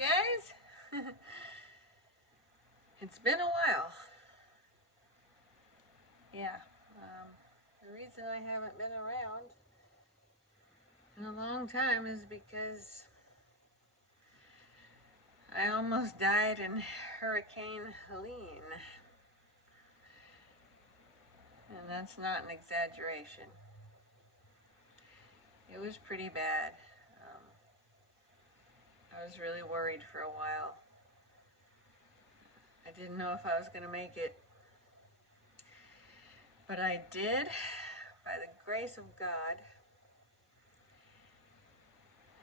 guys. It's been a while. Yeah. The reason I haven't been around in a long time is because I almost died in Hurricane Helene. And that's not an exaggeration. It was pretty bad. I was really worried for a while. I didn't know if I was going to make it. But I did, by the grace of God.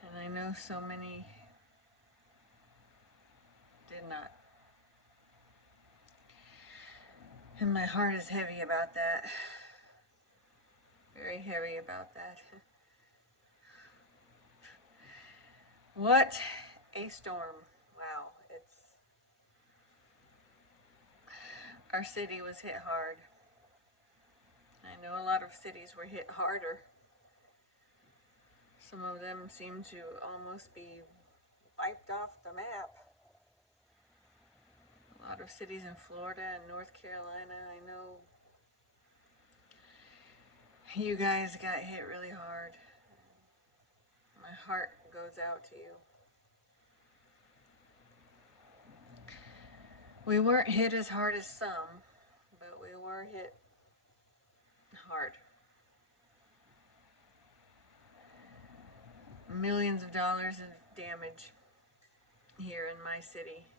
And I know so many did not. And my heart is heavy about that. Very heavy about that. What a storm. Wow. Our city was hit hard. I know a lot of cities were hit harder. Some of them seem to almost be wiped off the map. A lot of cities in Florida and North Carolina, I know you guys got hit really hard. My heart goes out to you. We weren't hit as hard as some, but we were hit hard. Millions of dollars of damage here in my city.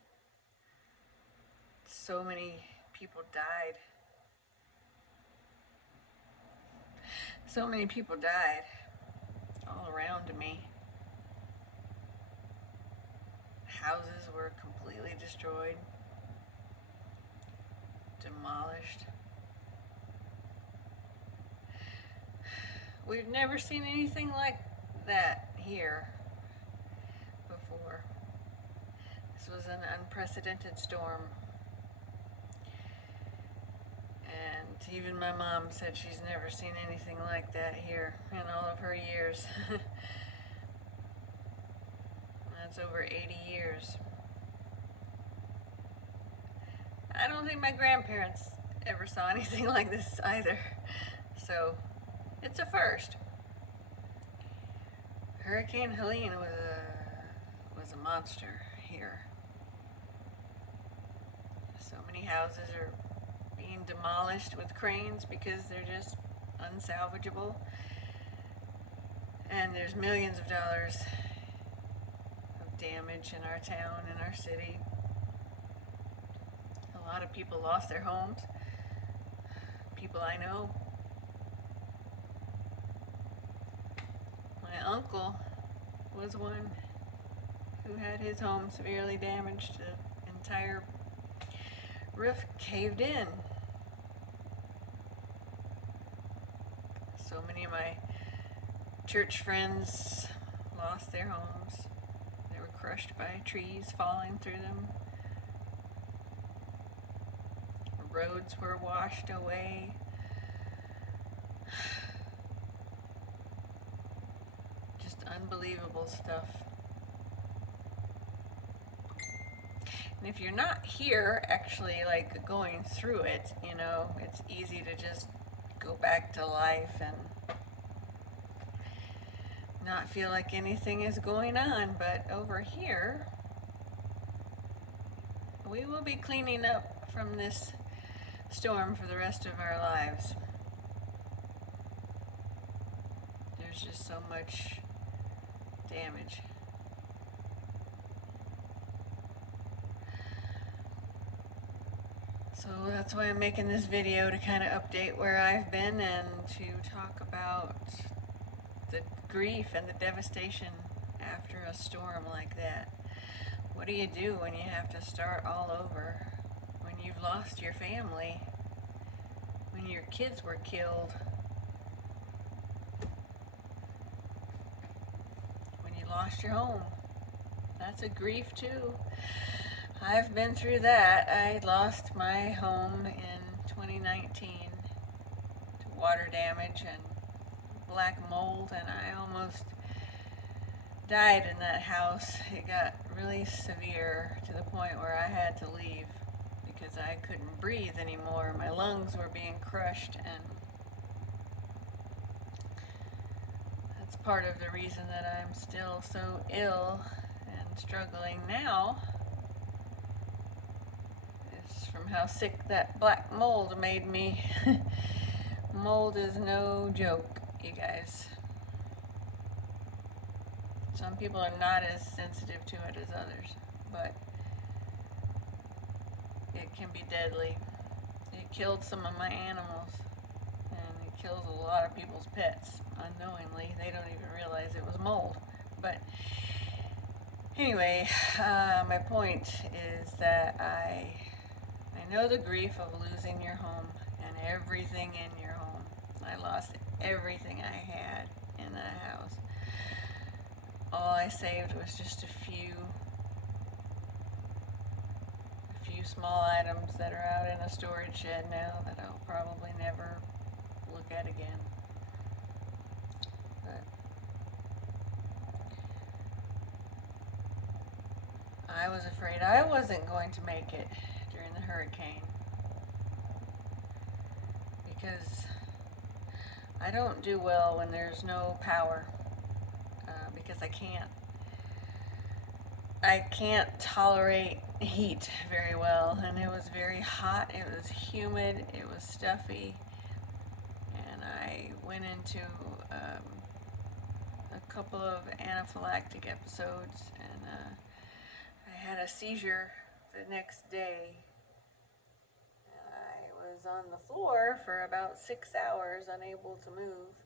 So many people died. So many people died all around me. Houses were completely destroyed, demolished. We've never seen anything like that here before. This was an unprecedented storm. And even my mom said she's never seen anything like that here in all of her years. That's over 80 years. I don't think my grandparents ever saw anything like this either. So, it's a first. Hurricane Helene was a monster here. So many houses are being demolished with cranes because they're just unsalvageable. And there's millions of dollars of damage in our town, in our city. A lot of people lost their homes. People I know. My uncle was one who had his home severely damaged. The entire roof caved in. So many of my church friends lost their homes. They were crushed by trees falling through them. Roads were washed away. Just unbelievable stuff. And if you're not here actually like going through it, you know, it's easy to just go back to life and not feel like anything is going on. But over here, we will be cleaning up from this storm for the rest of our lives. There's just so much damage. So that's why I'm making this video, to kind of update where I've been and to talk about the grief and the devastation after a storm like that. What do you do when you have to start all over? When you've lost your family? When your kids were killed? When you lost your home? That's a grief too. I've been through that. I lost my home in 2019 to water damage and black mold, and I almost died in that house. It got really severe to the point where I had to leave because I couldn't breathe anymore. My lungs were being crushed, and that's part of the reason that I'm still so ill and struggling now. It's from how sick that black mold made me. Mold is no joke, you guys. Some people are not as sensitive to it as others, but it can be deadly. It killed some of my animals, and it kills a lot of people's pets unknowingly. They don't even realize it was mold. But anyway, my point is that I know the grief of losing your home and everything in your home. I lost everything I had in that house. All I saved was just a few small items that are out in a storage shed now that I'll probably never look at again. But I was afraid I wasn't going to make it during the hurricane because I don't do well when there's no power, because I can't tolerate heat very well, and it was very hot, it was humid, it was stuffy, and I went into a couple of anaphylactic episodes, and I had a seizure the next day. I was on the floor for about 6 hours, unable to move.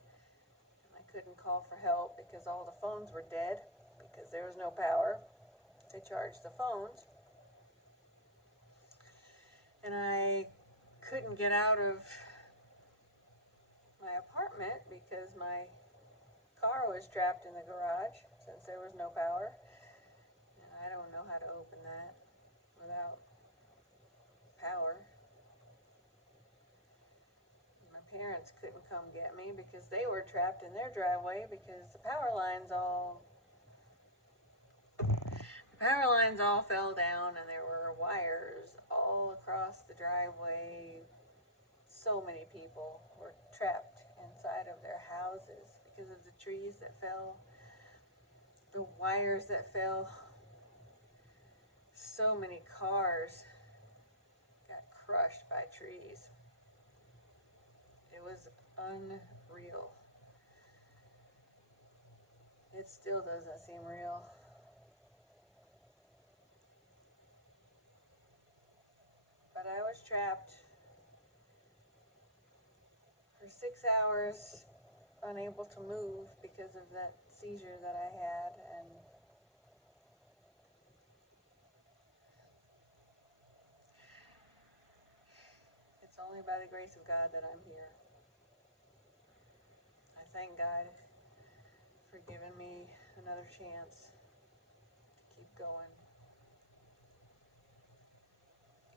I couldn't call for help because all the phones were dead because there was no power to charge the phones. And I couldn't get out of my apartment because my car was trapped in the garage since there was no power. And I don't know how to open that without power. My parents couldn't come get me because they were trapped in their driveway because the power lines all fell down, and there were wires all across the driveway. So many people were trapped inside of their houses because of the trees that fell, the wires that fell. So many cars got crushed by trees. It was unreal. It still doesn't seem real. But I was trapped for 6 hours, unable to move because of that seizure that I had, and it's only by the grace of God that I'm here. I thank God for giving me another chance to keep going.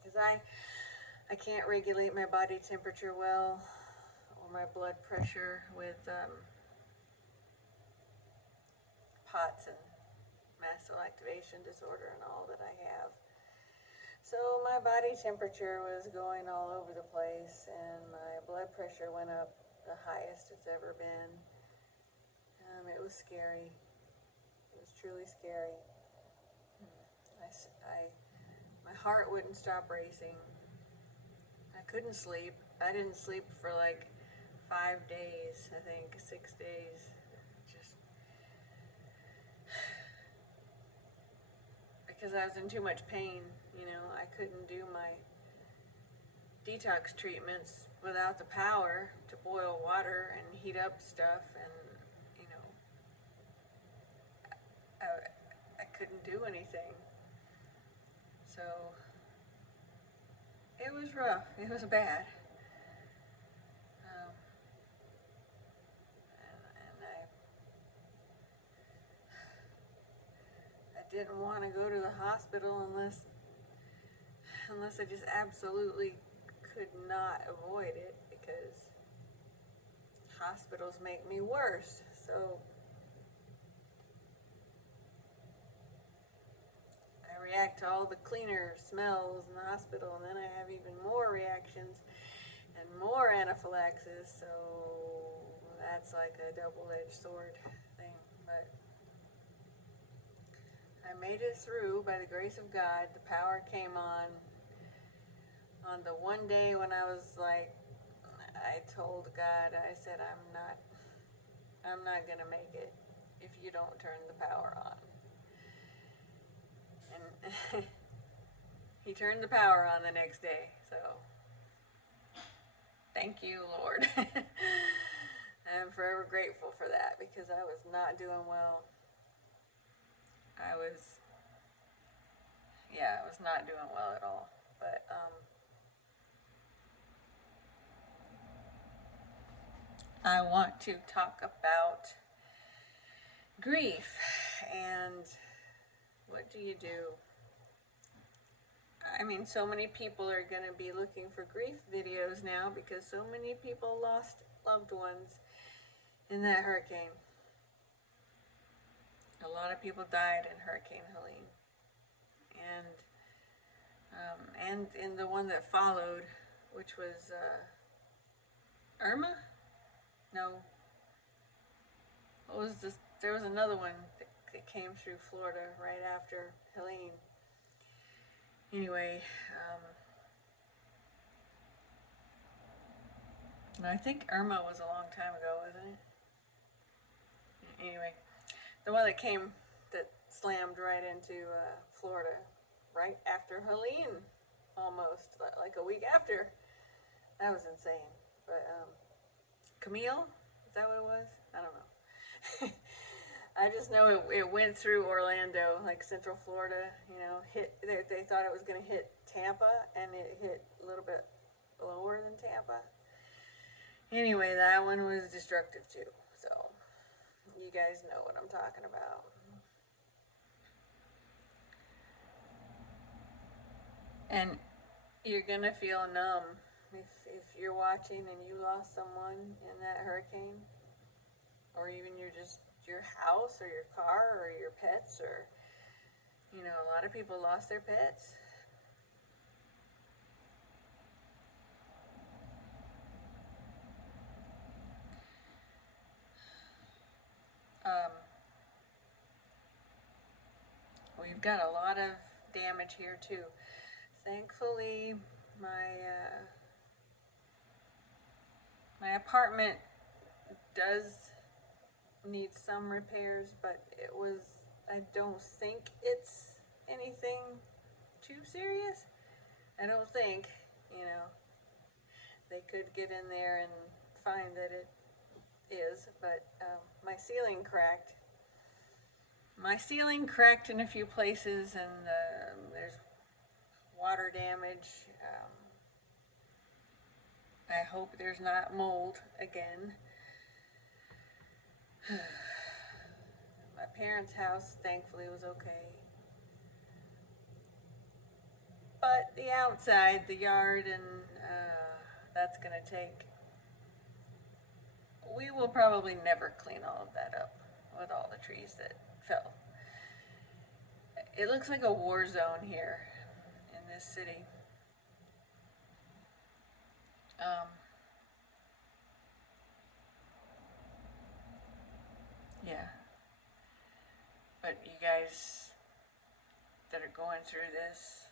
Because I can't regulate my body temperature well, or my blood pressure with POTS and mast cell activation disorder and all that I have. So my body temperature was going all over the place, and my blood pressure went up the highest it's ever been. It was scary. It was truly scary. My heart wouldn't stop racing. I couldn't sleep. I didn't sleep for like 5 days, I think, 6 days. Just because I was in too much pain, I couldn't do my detox treatments without the power to boil water and heat up stuff, and I couldn't do anything. So it was rough. It was bad. And I didn't want to go to the hospital unless I just absolutely could not avoid it, because hospitals make me worse. So react to all the cleaner smells in the hospital, and then I have even more reactions and more anaphylaxis, so that's like a double-edged sword thing. But I made it through by the grace of God. The power came on the one day when I was like, I told God, I said, I'm not gonna make it if you don't turn the power on. And he turned the power on the next day, so thank you, Lord. I'm forever grateful for that, because I was not doing well. I was not doing well at all. But I want to talk about grief and what do you do? I mean, so many people are going to be looking for grief videos now because so many people lost loved ones in that hurricane. A lot of people died in Hurricane Helene. And in the one that followed, which was Irma? No. What was this? There was another one that came through Florida right after Helene. Anyway, I think Irma was a long time ago, wasn't it? Anyway, the one that slammed right into Florida right after Helene, almost, like a week after. That was insane. But Camille, is that what it was? I don't know. I just know it went through Orlando, like Central Florida, you know, they thought it was going to hit Tampa, and it hit a little bit lower than Tampa. Anyway, that one was destructive too, so you guys know what I'm talking about. And you're going to feel numb if you're watching and you lost someone in that hurricane, or even your house or your car or your pets, or, you know, a lot of people lost their pets. We've got a lot of damage here too. Thankfully, my apartment does need some repairs, but I don't think it's anything too serious. I don't think, you know, they could get in there and find that it is, but my ceiling cracked. My ceiling cracked in a few places, and there's water damage. I hope there's not mold again. My parents' house, thankfully, was okay. But the outside, the yard, and that's going to take... We will probably never clean all of that up with all the trees that fell. It looks like a war zone here in this city. Yeah. But you guys that are going through this,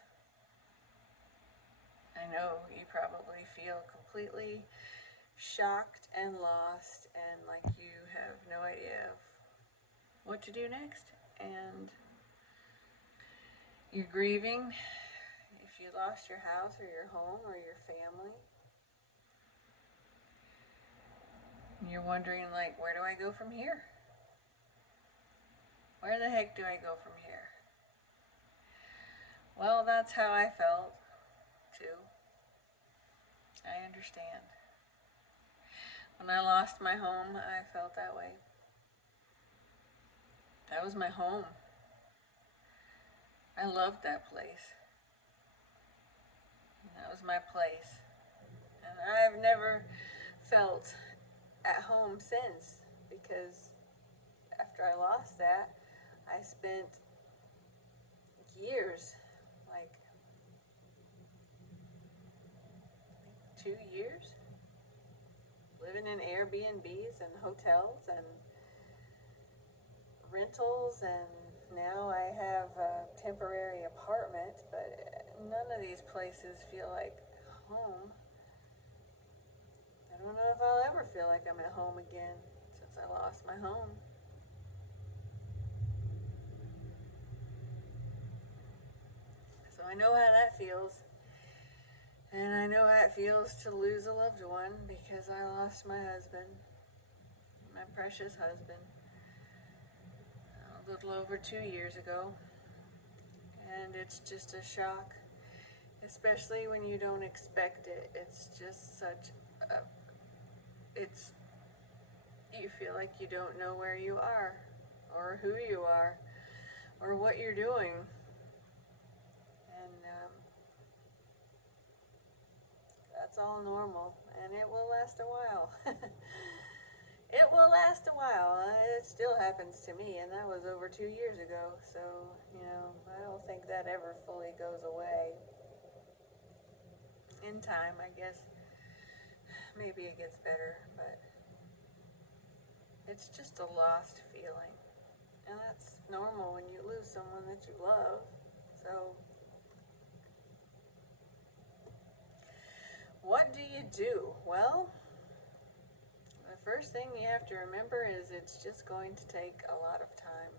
I know you probably feel completely shocked and lost, and like you have no idea of what to do next, and you're grieving if you lost your house or your home or your family. And you're wondering, like, where do I go from here? Where the heck do I go from here? Well, that's how I felt too. I understand. When I lost my home, I felt that way. That was my home. I loved that place. And that was my place. And I've never felt at home since, because after I lost that, I spent years 2 years living in Airbnbs and hotels and rentals, and now I have a temporary apartment, but none of these places feel like home. I don't know if I'll ever feel like I'm at home again since I lost my home. So I know how that feels. And I know how it feels to lose a loved one, because I lost my husband, my precious husband, a little over 2 years ago. And it's just a shock, especially when you don't expect it. It's just such a, you feel like you don't know where you are, or who you are, or what you're doing. And that's all normal, and it will last a while. It will last a while. It still happens to me, and that was over 2 years ago. So, I don't think that ever fully goes away. In time, I guess, maybe it gets better, but it's just a lost feeling. And that's normal when you lose someone that you love. So, what do you do? Well, the first thing you have to remember is it's just going to take a lot of time.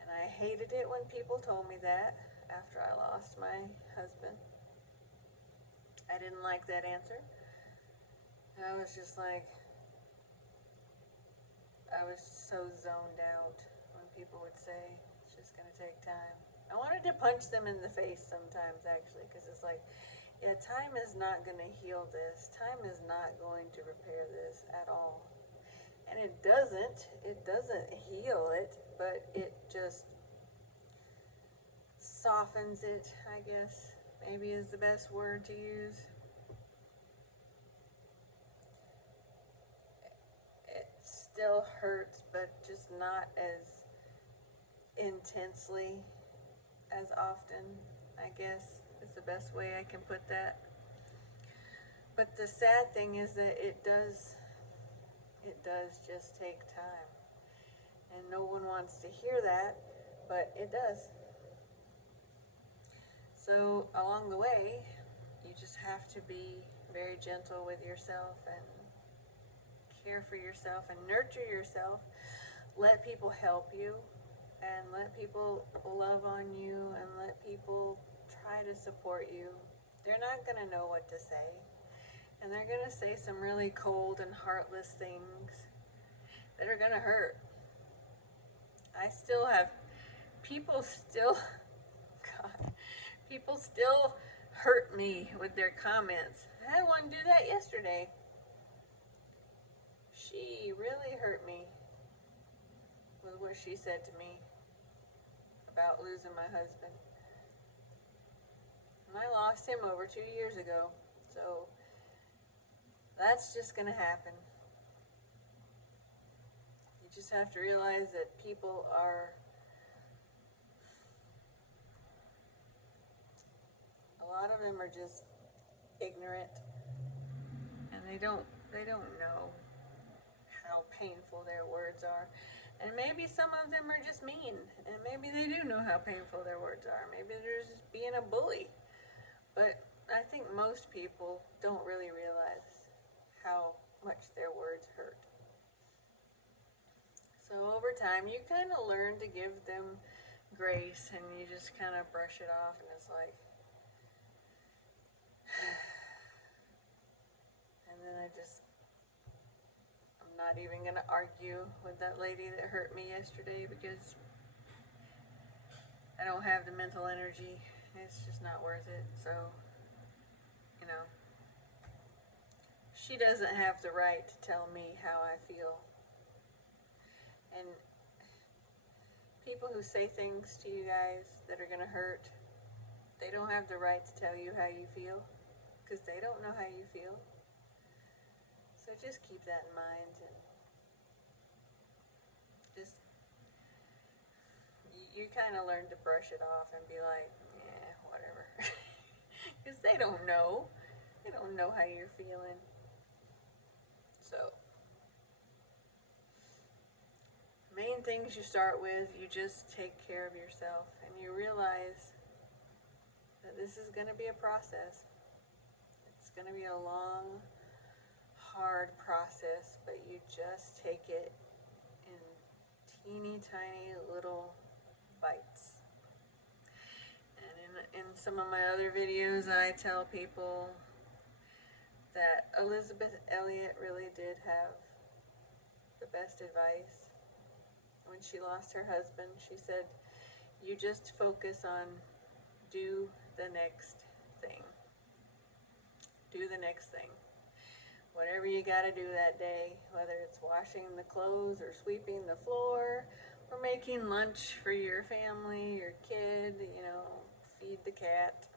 And I hated it when people told me that after I lost my husband. I didn't like that answer. I was just like, I was so zoned out when people would say, it's just going to take time. I wanted to punch them in the face sometimes, actually, because it's like, yeah, time is not going to heal this. Time is not going to repair this at all. And it doesn't heal it, but it just softens it, I guess, maybe is the best word to use. It still hurts, but just not as intensely as often, I guess is the best way I can put that. But the sad thing is that it does just take time. And no one wants to hear that, but it does. So along the way, you just have to be very gentle with yourself and care for yourself and nurture yourself. Let people help you, and let people love on you, and let people try to support you. They're not going to know what to say, and they're going to say some really cold and heartless things that are going to hurt. I still have people still God, people still hurt me with their comments. I had one do that yesterday. She really hurt me with what she said to me about losing my husband. And I lost him over 2 years ago, so that's just going to happen. You just have to realize that people are, a lot of them are just ignorant, and they don't know how painful their words are. And maybe some of them are just mean, and maybe they do know how painful their words are. Maybe they're just being a bully. But I think most people don't really realize how much their words hurt. So over time, you kind of learn to give them grace, and you just kind of brush it off, and it's like, and then I'm not even going to argue with that lady that hurt me yesterday, because I don't have the mental energy. It's just not worth it. So, she doesn't have the right to tell me how I feel. And people who say things to you guys that are going to hurt, they don't have the right to tell you how you feel, because they don't know how you feel. So just keep that in mind, and just, you kind of learn to brush it off and be like, yeah, whatever. Because they don't know. They don't know how you're feeling. So, main things you start with, you just take care of yourself and you realize that this is going to be a process. It's going to be a long, hard process, but you just take it in teeny tiny little bites. And in some of my other videos, I tell people that Elizabeth Elliot really did have the best advice. When she lost her husband, she said, you just focus on do the next thing. Do the next thing. Whatever you got to do that day, whether it's washing the clothes or sweeping the floor or making lunch for your family, your kid, feed the cat,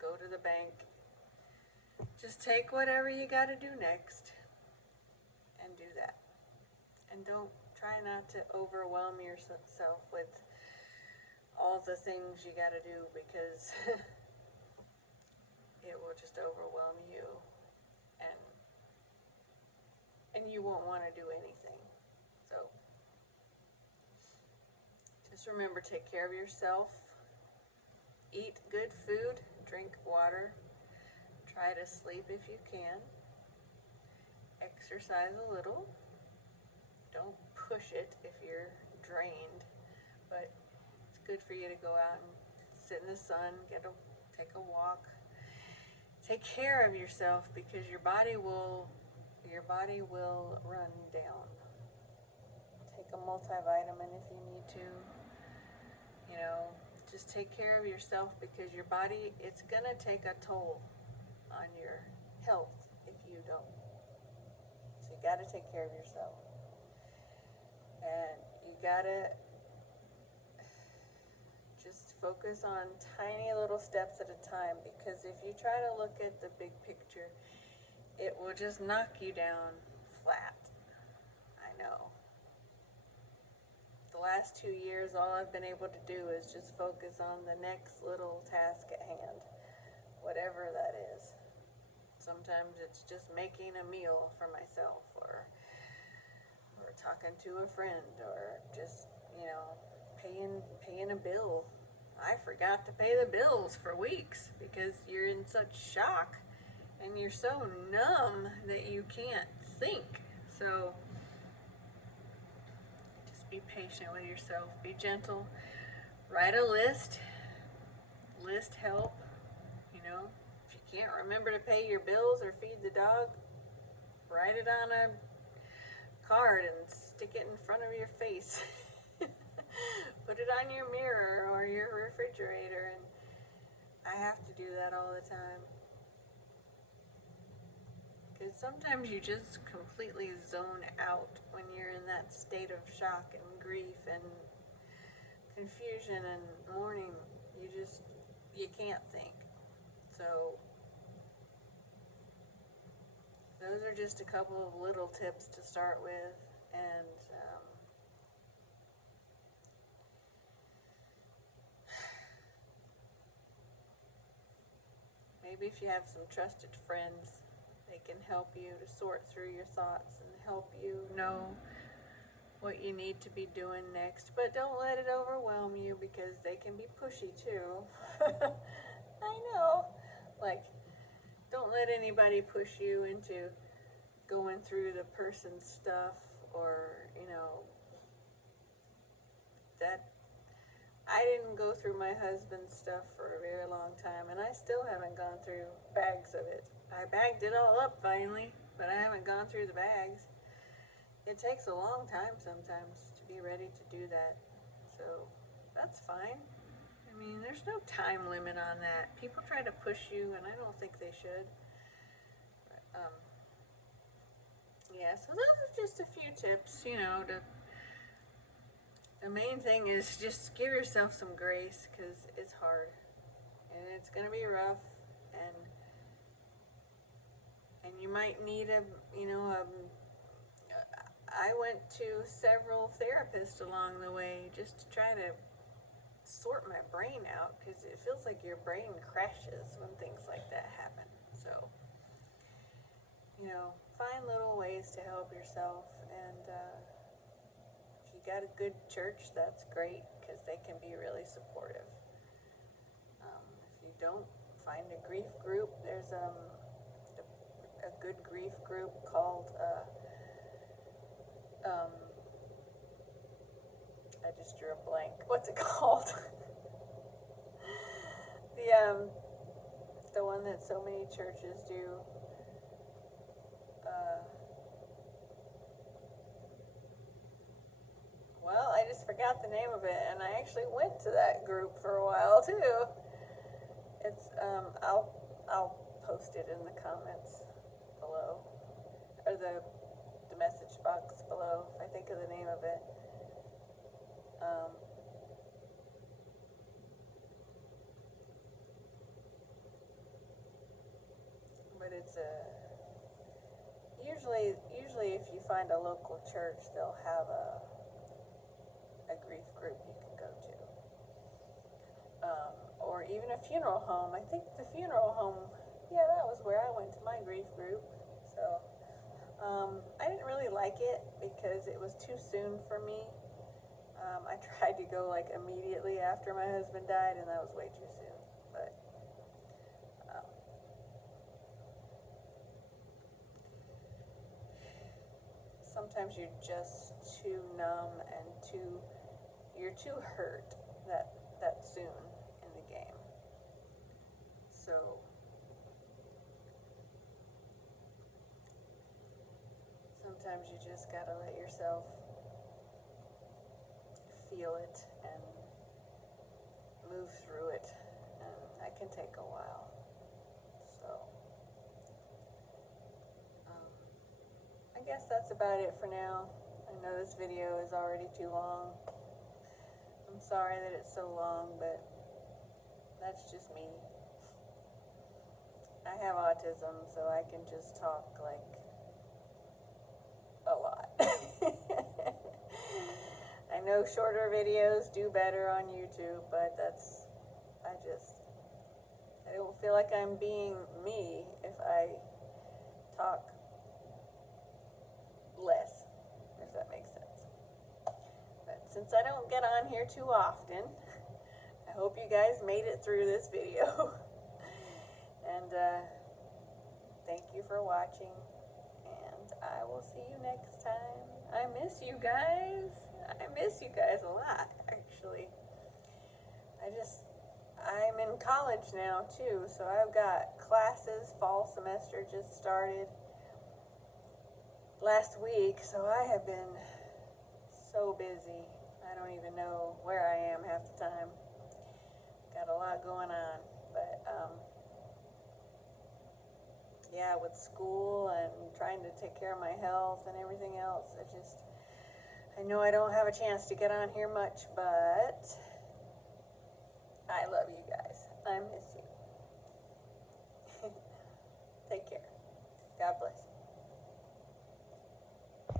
go to the bank. Just take whatever you got to do next and do that. And don't try not to overwhelm yourself with all the things you got to do, because it will just overwhelm you, and you won't want to do anything. So just remember, take care of yourself, eat good food, drink water, try to sleep if you can, exercise a little. Don't push it if you're drained, but it's good for you to go out and sit in the sun, take a walk. Take care of yourself, because your body will run down. Take a multivitamin if you need to. Just take care of yourself, because your body, it's gonna take a toll on your health if you don't. So you gotta take care of yourself. And you gotta just focus on tiny little steps at a time, because if you try to look at the big picture, it will just knock you down flat. I know. The last 2 years, all I've been able to do is just focus on the next little task at hand, whatever that is. Sometimes it's just making a meal for myself, or talking to a friend, or just, paying a bill. I forgot to pay the bills for weeks because you're in such shock and you're so numb that you can't think. So just be patient with yourself. Be gentle. Write a list. List help. If you can't remember to pay your bills or feed the dog, write it on a card and stick it in front of your face. Put it on your mirror or your refrigerator, and I have to do that all the time. Because sometimes you just completely zone out when you're in that state of shock and grief and confusion and mourning. You can't think. So those are just a couple of little tips to start with, and maybe if you have some trusted friends, they can help you to sort through your thoughts and help you know what you need to be doing next. But don't let it overwhelm you, because they can be pushy too. I know. Don't let anybody push you into going through the person's stuff, or, that I didn't go through my husband's stuff for a very long time, and I still haven't gone through bags of it. I bagged it all up finally, but I haven't gone through the bags. It takes a long time sometimes to be ready to do that, so that's fine. I mean, there's no time limit on that. People try to push you, and I don't think they should. But, yeah, so those are just a few tips, the main thing is just give yourself some grace, because it's hard and it's going to be rough, and you might need I went to several therapists along the way just to try to sort my brain out, because it feels like your brain crashes when things like that happen. So you know, find little ways to help yourself. And if you got a good church, that's great because they can be really supportive. If you don't, find a grief group. There's a good grief group called I just drew a blank. What's it called? The one that so many churches do. Well, I just forgot the name of it, and I actually went to that group for a while too. It's I'll post it in the comments below, or the message box below if I think of the name of it. But it's usually if you find a local church, they'll have a grief group you can go to, or even a funeral home. I think the funeral home, yeah, that was where I went to my grief group. So I didn't really like it because it was too soon for me. I tried to go like immediately after my husband died, and that was way too soon. But sometimes you're just too numb and you're too hurt that soon in the game. So sometimes you just gotta let yourself feel it and move through it, and that can take a while. So I guess that's about it for now. I know this video is already too long. I'm sorry that it's so long, but that's just me. I have autism, so I can just talk like a lot. I know shorter videos do better on YouTube, but I don't feel like I'm being me if I talk less, if that makes sense. But since I don't get on here too often, I hope you guys made it through this video. And thank you for watching, and I will see you next time. I miss you guys. I miss you guys a lot, actually. I'm in college now too, so I've got classes. Fall semester just started last week, so I have been so busy. I don't even know where I am half the time. Got a lot going on, but yeah, with school and trying to take care of my health and everything else, I know I don't have a chance to get on here much, but